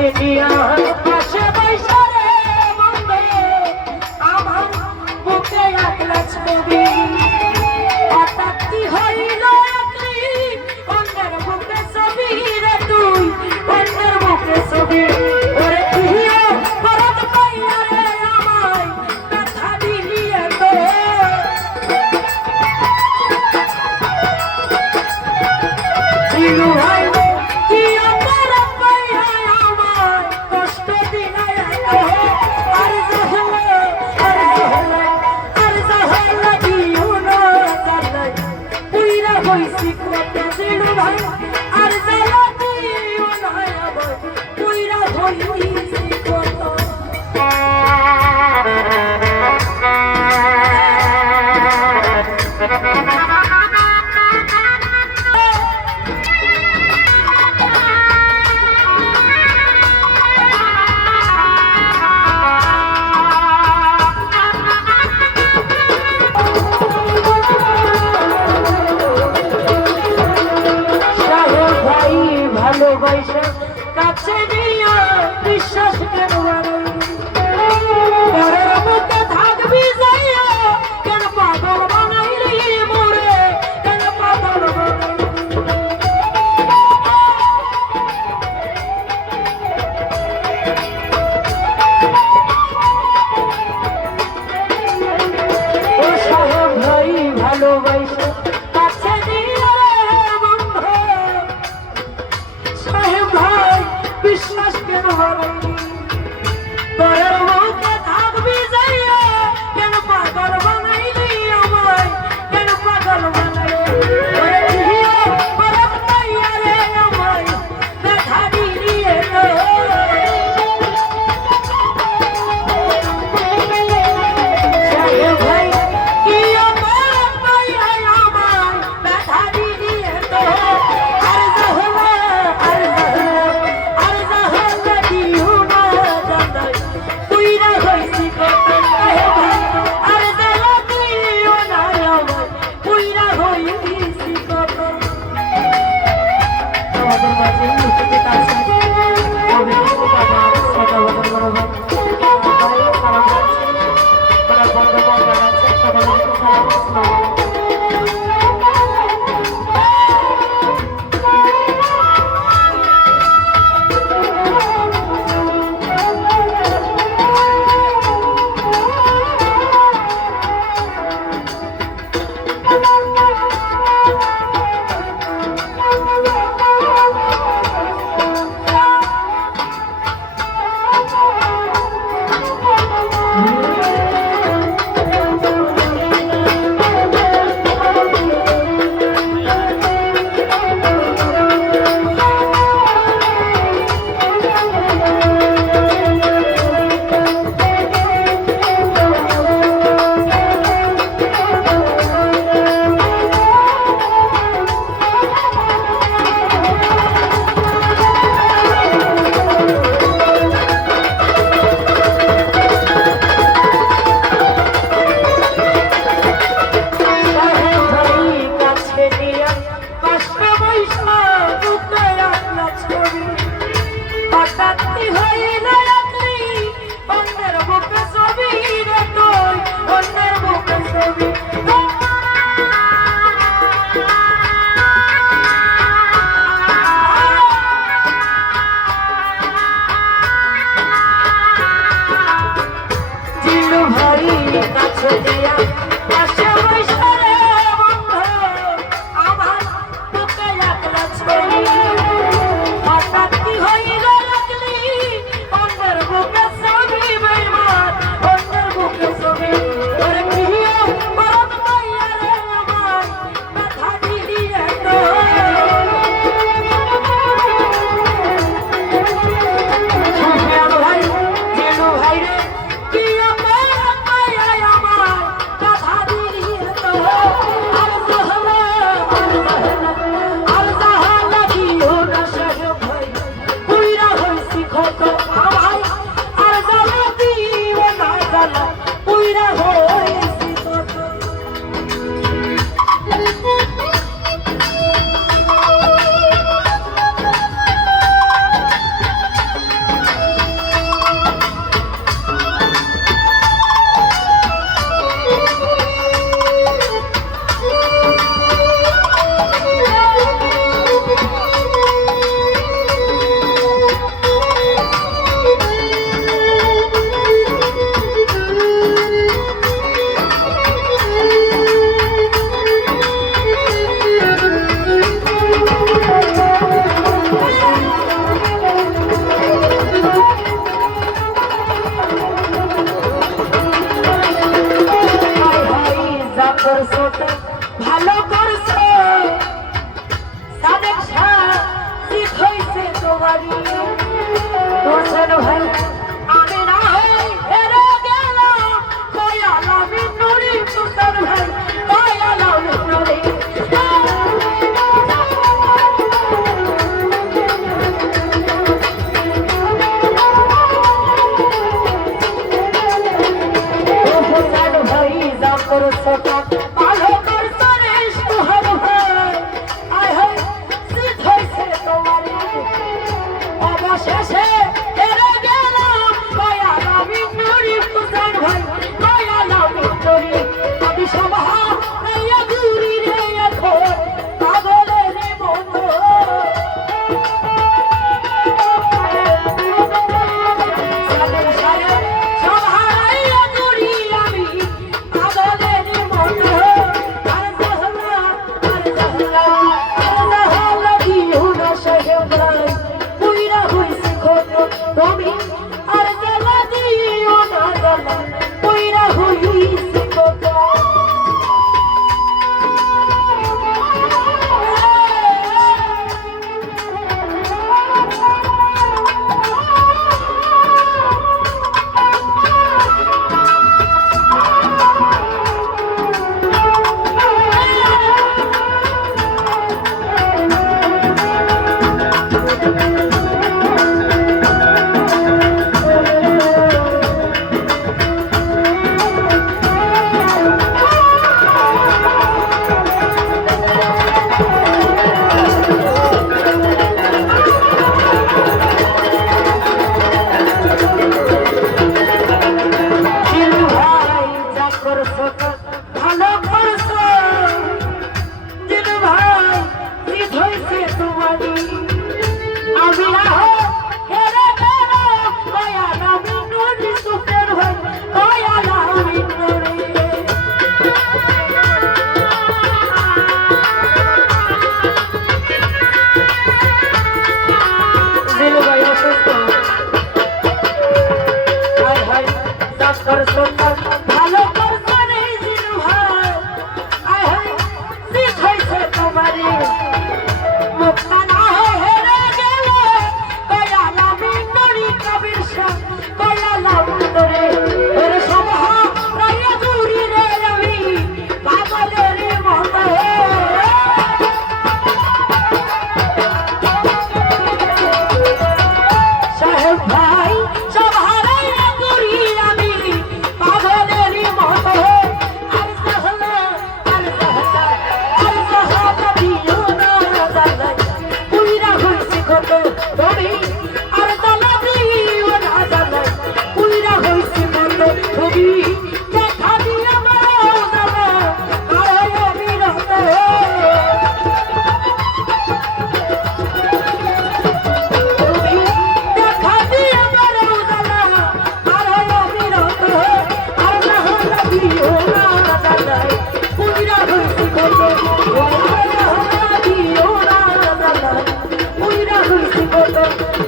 কাছে নিয়া পাশে বৈশারে বন্ধু আমার বুকে একলা ছবি হঠাৎ কি হইল একলি অন্যের বুকে ছবি রে তুই অন্যের বুকে ছবি ওরে তুইও পরত পাইয়া রে আমায় ব্যথা দিলি এত দিলু ভাই কি অপরাধ পাইয়া আমায় কষ্ট দিলা এত আর জহলা দিও না জানাই পুইরা হইছি কত দিলু ভাই আর জ্বালা দিও না আমায় পুইরা হইছি কত ভালোবাসা কাছে নিয়া বিশ্বাস কেন পরের বুকে থাকবি যাইয়া কেন পাগল বানাইলি মোরে কেন পাগল ও সাহেব ভাই ভালোবাসা কাছে নিয়া বন্ধু সাহেব ভাই বিশ্বাস কেন হারাইলি পরের বুকে থাকবি যাইয়া কেন পাগল বানাইলি আমায় কেন পাগল বানাইলি ওরে তুইও পরত পাইয়া রে আমায় ব্যথা দিলি এত সাহেব ভাই কি অপরাধ পাইয়া আমায় ব্যথা দিলি এত আর জহলা দিও তোমারই হোসেন ভাই আমি না হই হেরে গেলাম দয়াল আমি নুরি হোসেন ভাই দয়াল আমি নুরি হোসেন ভাই যা করছো ভালো করছো রে সোহাগ ভাই আয় হায় জিত হইছে তোমারই অবশেষে হেরে গেলাম দয়াল আমি নুরি হোসেন ভাই দয়াল আমি নুরি আমি সভা নাইয়া ঘুরি রে এখন পাগলের মতো সাদের সাহেব সভা নাইয়া ঘুরি আমি পাগলের মতো আর জাহলা দিও না সাহেব ভাই পুইরা হইছে খোদ তুমি আর জালা দিও না জালা পুইরা হইছে খোদ ভালো করছো দিল ভাই জিত হইছে তোমারই আমি না হেরে গেলাম দয়াল আমি নুরি সুখের ভাই দয়াল আমি নুরি দিল ভাই অসুস্থ হায় হায় যা করছো ভালো করছো রে দিল ভাই আয় হায় জিত হইছে তোমারই মুক্তা না হয়ে হেরে গেলে দয়াল আমি নুরি কবির শাহ দয়াল আমি নুরি ওরে সভা রাইয়া ঘুরি রে আমি পাগলের মতো সাহেব ভাই সভা রাইয়া ঘুরি আমি পাগলের মতো আর জাহলা দিও না জালা পুইরা হইছে কত তুমি আর জালা দিও না জালা পুইরা হইছে কত তুমি দেখা দিয়া মাও জালা আর অবিরত তুমি দেখা দিয়া মাও জালা আর অবিরত আর জাহলা দিও না জালা পুইরা হইছে কত আর জাহলা দিও না জালা পুইরা হইছে কত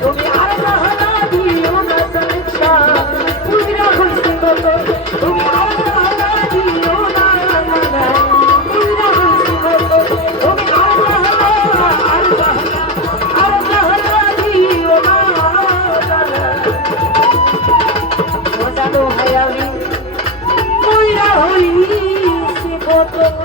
তুমি আর জাহলা দিও না জালা পুইরা হইছে কত তুমি আর জাহলা দিও না জালা পুইরা হইছে কত তুমি আর জাহলা দিও না জালা ও জানো ভাই আমি পুইরা হইছে কত